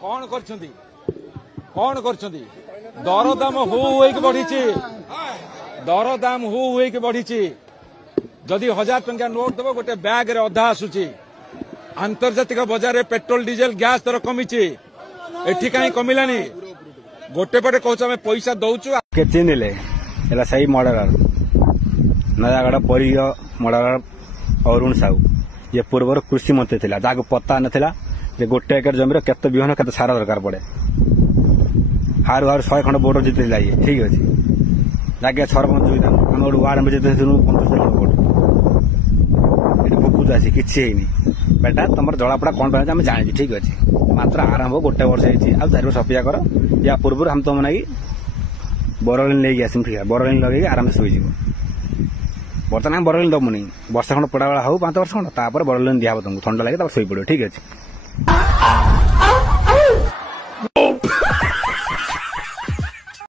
कौन करछंती दरदाम हु बढ़ी दरदाम हु बढ़ी जदि 1000 टंका नोट दब गोटे बैग रे अधा आसुची आंतर्जातिक बजार रे पेट्रोल डीजेल गैस दर कमी एठी कहीं कमिलानी गोटे पटे कहूँ आम पैसा दौचु के चिन्हले एला सही मर्डरर नयागढ़ परिय मर्डरर अरुण साहू ये पूर्व कृषि मंत्री थिला जाको पता नथिला जे गोटे एकर जमीर केते बिहन केते सारा दरकार पड़े हारू 100 खंड वोटर जीतला ये ठीक अछि जाके सरपंच हम वार्ड में जीते 50 वोट ये बहुत आसी किछि हेनी बेटा तुम जलापड़ा कौन पाए आम जानी ठीक अच्छे मात्र आरंभ गोटे वर्ष होती आ 4 वर्ष अपेक्षा कर या पूर्व हम तुम ना बरलिन लेकिन आसम ठीक है बरलिन लगे आराम से शोज बर्तमान बरलिन दमुनी वर्ष खंड पड़ा बेला हो 5 वर्ष खंड बरलिन दिया तुमको ठंडा लगे शोई पड़ो ठीक अच्छे।